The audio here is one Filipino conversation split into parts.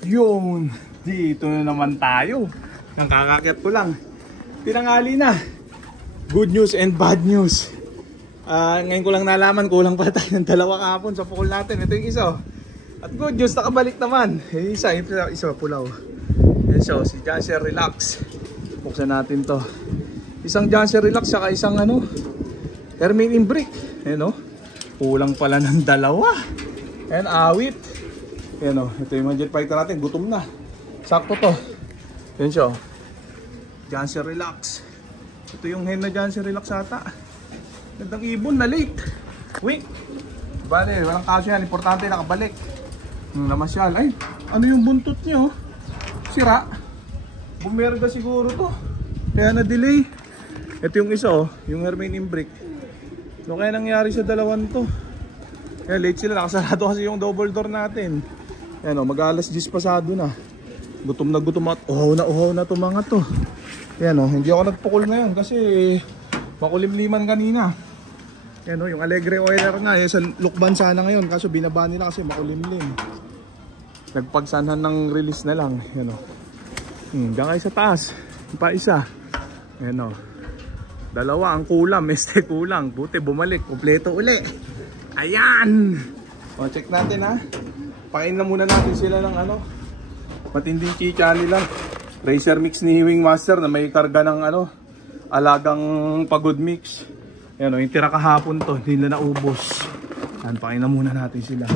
Yun, dito na naman tayo. Ang kakakyat ko lang. Tinanghali na. Good news and bad news. Ngayon ko lang nalaman, kulang pala tayo ng dalawa kahapon sa pukul natin. Ito yung isa. At good news, nakabalik naman. Isa pulaw. Yan siya, si Jancer Relax. Buksan natin to. Isang Jancer Relax, saka isang Hermine Imbric. Ayan o. Kulang pala ng dalawa. Ayan, awit. Ayan o, ito yung mga jet fighter natin. Gutom na. Sakto to. Ayan siya o. Jancer Relax. Ito yung hen na Jancer Relax ata. Gandang ibon na late. Wait. Bale, walang kaso yan. Importante nakabalik. Namasyal. Ay, ano yung buntot niyo? Sira. Bumerga siguro to. Kaya na-delay. Ito yung isa oh. Yung Hermine Imbric. Ano kaya nangyari sa dalawan to? Kaya late sila. Nakasarado kasi yung double door natin. Ayan oh, mag-alas 10 pasado na. Gutom na gutom at uhaw na to mga to. Ayan oh, hindi ako nagpukul ngayon kasi makulimliman kanina. Ayan o, yung Alegre Oiler nga sa Lukban sana ngayon, kaso binaba nila kasi makulimlim. Nagpagsanhan ng release na lang. Ayan o. Diyan kayo sa taas. Pa isa. Ayan o. Dalawa ang kulang, kulang. Buti bumalik, kompleto uli. Ayan. O, check natin ha. Pakain na muna natin sila ng matinding chicha nila. Racer mix ni Wingmaster na may karga ng alagang pagod mix. Ayan o, yung tira kahapon to, hindi na naubos. Ayan, pakain na muna natin sila.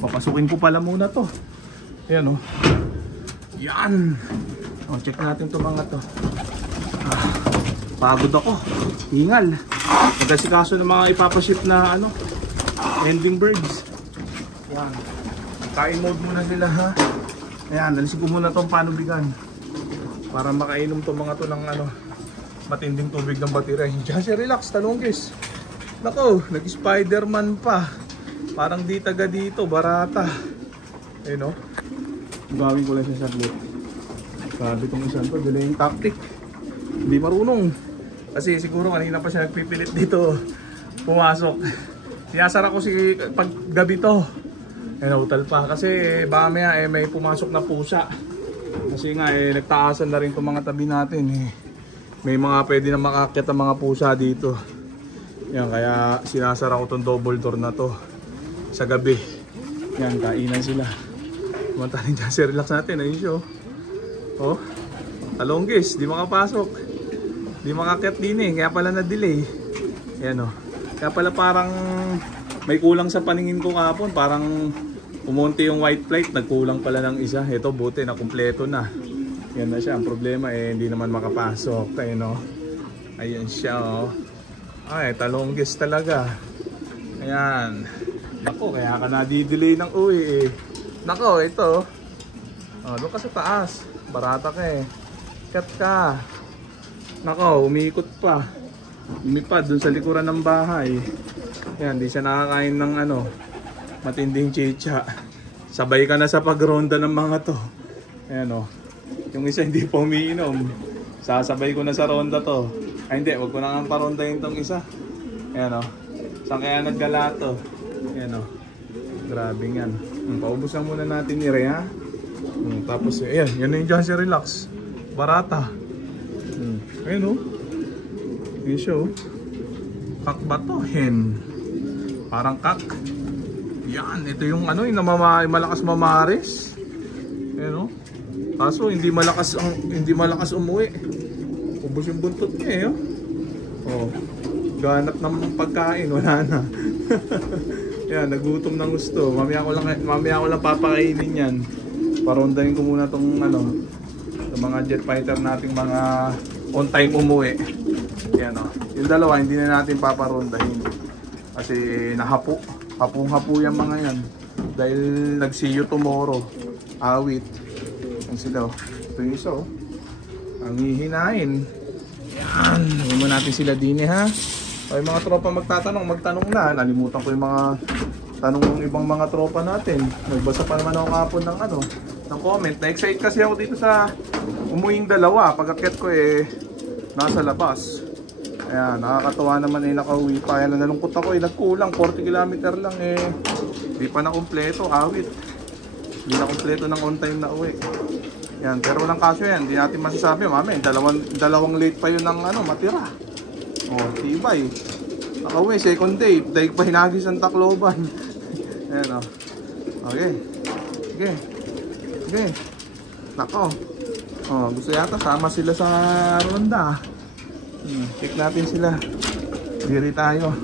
Papasukin ko pala muna to. Ayan o. Yan. O, check natin to mga to. Pagod ako. Hingal. Magkasikaso ng mga ipapaship na ending birds. Yan. Kain mode muna sila ha. Ayan, nalisin ko muna tong panubigan. Para makainom to mga to ng matinding tubig ng battery. Jancer Relax, talonggis. Nako, nag-Spiderman pa. Parang di taga dito, barata. Ayun o. Gawin ko lang siya saglit. Sabi kong isang to, dila yung tactic. Hindi marunong. Kasi siguro kanina pa siya nagpipilit dito pumasok. Sinasara ko pag gabi to. Ayun, utal pa. Kasi baka may pumasok na pusa. Kasi nga nagtaasan na rin itong mga tabi natin May mga pwede na makakyat ang mga pusa dito. Yan, kaya sinasara ko tong double door na to sa gabi. Yan, kainan sila. Kumantanin dyan, relax natin. Ayun siya oh. Talonggis, di makapasok. Di makakyat din kaya pala na-delay. Yan oh. Kaya pala parang may kulang sa paningin ko kahapon. Parang umunti yung white flight, nagkulang pala ng isa. Ito buti, na kumpleto na. Yan na siya. Ang problema hindi naman makapasok. Ayun ayan siya Ay, talonggis talaga. Ayan. Nako, kaya ka nadidelay ng uwi Nako, ito. Doon ka sa taas. Barata ka Kat ka. Nako, umiikot pa. Lumipad doon sa likuran ng bahay. Ayan, di siya nakakain ng matinding chicha. Sabay ka na sa pagronda ng mga to. Ayan yung isa hindi pa umiinom. Sasabay ko na sa ronda to. Ay hindi, wag ko na nga parondahin tong isa. Ayan saan kaya naggala to? Ayan grabe yan. Paubusan muna natin ni Rhea. Tapos ayan, yan yung Jancer Relax. Barata. Ayan yun siya Kak ba to? Hen. Parang kak. Yan, ito yung yung malakas mamaris. Ayan kaso hindi malakas umuwi. Ubos yung buntot niya ganap ng pagkain, wala na. Yan, nagutom ng gusto. Mamaya ko lang papakainin yan. Parondahin ko muna tong sa mga jet fighter nating mga on time umuwi. Yan yung dalawa hindi na natin paparondahin. Kasi hapong-hapo yung mga yan. Dahil nag-see you tomorrow. Awit. Ang sila ito yung isa ang hihinain. Yan, huwag mo natin sila din ha. O yung mga tropa magtanong na. Nalimutan ko yung mga tanong ng ibang mga tropa natin. Nagbasa pa naman ako kapon ng comment. Na-excite kasi ako dito sa umuwing dalawa. Pagkakyat ko nasa labas. Ayan, nakakatawa naman nakauwi pa. Ayan, nalungkot ako nagkulang 40 km lang di pa na kumpleto, awit. Hindi na kompleto ng on time na uwi. Yan, pero walang kaso yan. Hindi natin masasabi. Mami, dalawang late pa yun ng ano, matira. Oh, tibay. Nakauwi, second day. Daig pa hinagis ang Tacloban. Ayan, oh. Okay. Okay. Okay. Nako. Oh, gusto yata sama sila sa ronda. Check natin sila. Diri tayo.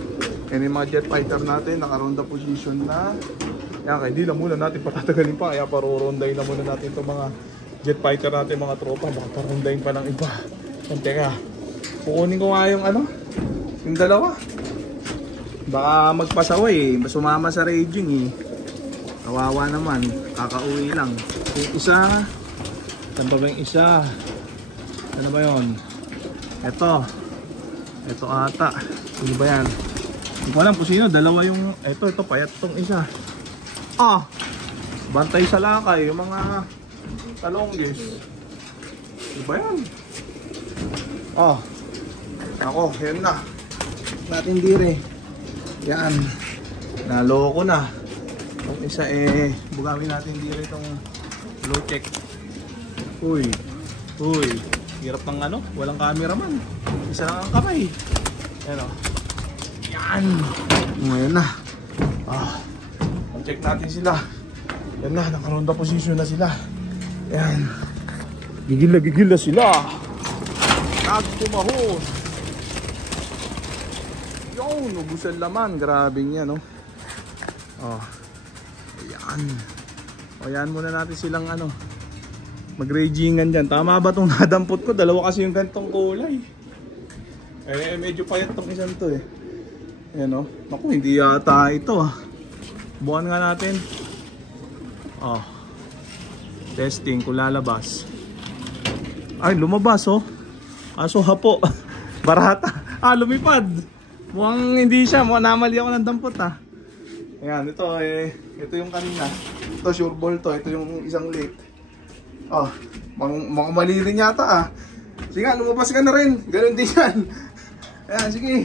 Yan yung mga jet fighter natin. Naka-ronda position na. Yan, kaya di na muna natin patatagalin pa. Kaya parurondahin na muna natin itong mga jet fighter natin, mga tropa. Baka parundahin pa ng iba. Yan, teka. Kukunin ko nga yung ano, yung dalawa. Baka magpasaway eh. Sumama sa raging eh. Kawawa naman. Kakauwi lang. Yung isa. Saan ba yung isa? Ano ba yun? Ito. Ito ata. Ano ba yan? Hindi ko alam kung sino. Dalawa yung... Ito payat tong isa. Ah! Bantay sa lakay. Yung mga talonggis. Ano ba yan? Ah! Ako, yan na. Natin dire. Yan. Naloko na. Itong isa eh, bugawin natin dire itong low check. Uy. Uy. Hirap ng ano, walang cameraman. Isa lang ang kamay. Yan o. Yan. Ngayon na. Ah. Check natin sila. Yan na, nakaronda position na sila. Yan. Gigil na sila. Nagpumahon. Yung ubusan laman. Grabe niya, no? Oh. Ayan. O yan muna natin silang ano, mag-ragingan dyan. Tama ba itong nadampot ko? Dalawa kasi yung gantong kulay. Eh, medyo payat tong isang to eh. Ayan o. Naku, hindi yata ito ah. Bukan nga natin. Oh. Testing kung lalabas. Ay, lumabas oh. Kaso hapo. Barata. Ah, lumipad. Mukhang hindi siya. Mukhang namali ako ng dampot ah. Ayan, ito eh. Ito yung kanina. Ito sure ball to. Ito yung isang late. Oh, mga mali rin yata ah. Sige nga, lumabas ka na rin. Ganun din yan. Ayan, sige.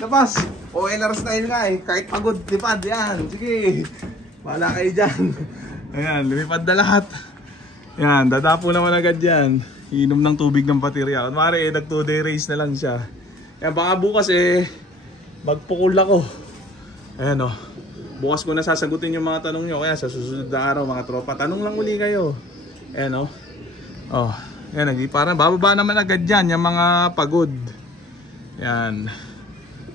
Labas. ONR style nga eh. Kahit pagod, lipad. Yan, sige. Wala kayo dyan. Ayan, lumipad na lahat. Ayan, dadapo naman agad yan. Inom ng tubig ng baterya. Kunwari eh, nag 2-day race na lang siya. Ayan, baka bukas eh, magpukul ako. Ayan o. Bukas ko na sasagutin yung mga tanong nyo. Kaya sa susunod na araw mga tropa, tanong lang uli kayo. Ayan o. Oh, ayan, parang bababa naman agad dyan yung mga pagod. Ayan.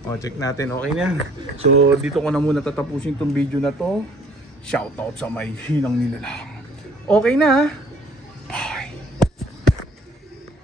O, check natin. Okay na yan. So, dito ko na muna tatapusin tong video na to. Shoutout sa may hinang nilalang. Okay na ha.